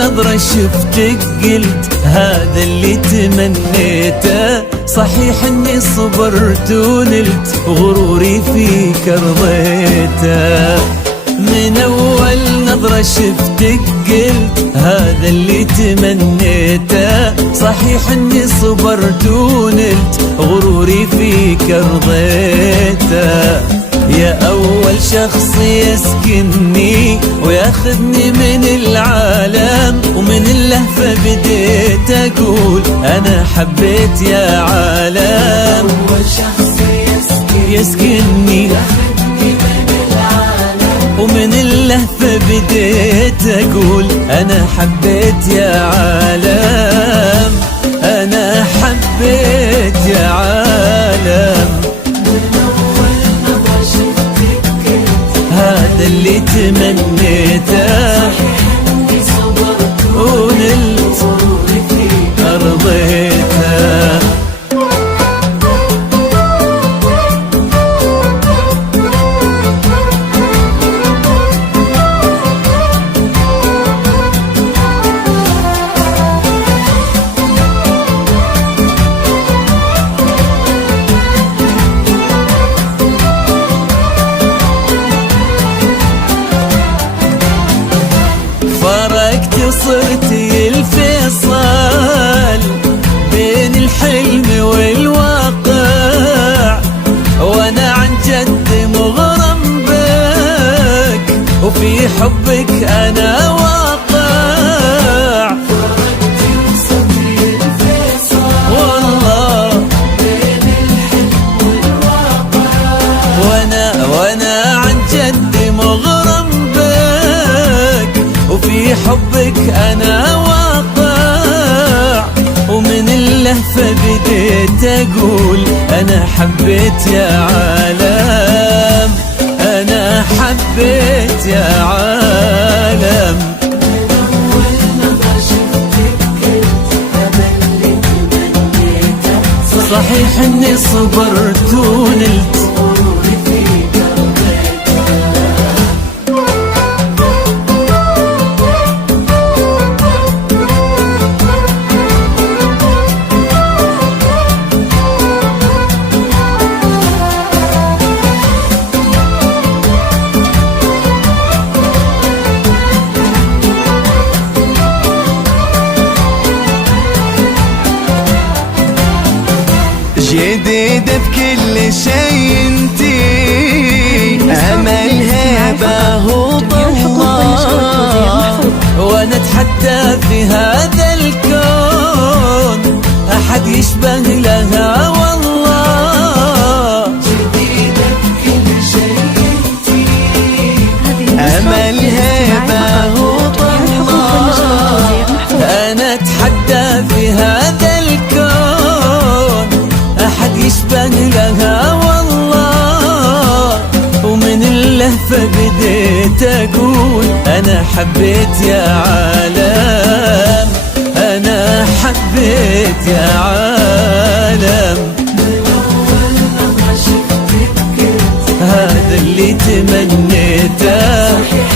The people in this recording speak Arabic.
نظرة شفتك قلت هذا اللي تمنيته. صحيح اني صبرت ونلت غروري فيك رضيته. من اول نظرة شفتك قلت هذا اللي تمنيته. صحيح اني صبرت ونلت غروري فيك رضيته. يا أول شخص يسكنني وياخذني من العالم، ومن اللهفة بديت أقول أنا حبيت يا عالم. أول شخص يسكنني من العالم، ومن اللهفة بديت أقول أنا حبيت يا عالم. أنا حبيت يا عالم. هذا اللي تمنيته. ونلت أرضيته. فرقت صرتي الفيصل بين الحلم والواقع، وانا عن جد مغرم بك وفي حبك انا واقع. والله بين الحلم والواقع، وانا عن جد مغرم بك وفي حبك أنا واقع. ومن اللهفة بديت أقول أنا حبيت يا عالم. أنا حبيت يا عالم. من أول نظرة شفتك قلت هذا اللي تمنيته. صحيح إني صبرت ونلت غروري فيك جديدة بكل شيء انتي، امل هبه وطموح، وانا اتحدى في هذا الكون احد يشبه لها والله. جديدة بكل شيء انتي، امل هبه وطموح، انا اتحدى في هذا الكون أحد يشبه لها والله. ومن اللهفة بديت أقول أنا حبيت يا عالم. أنا حبيت يا عالم. من أول نظرة شفتك قلت هذا اللي تمنيته. صحيح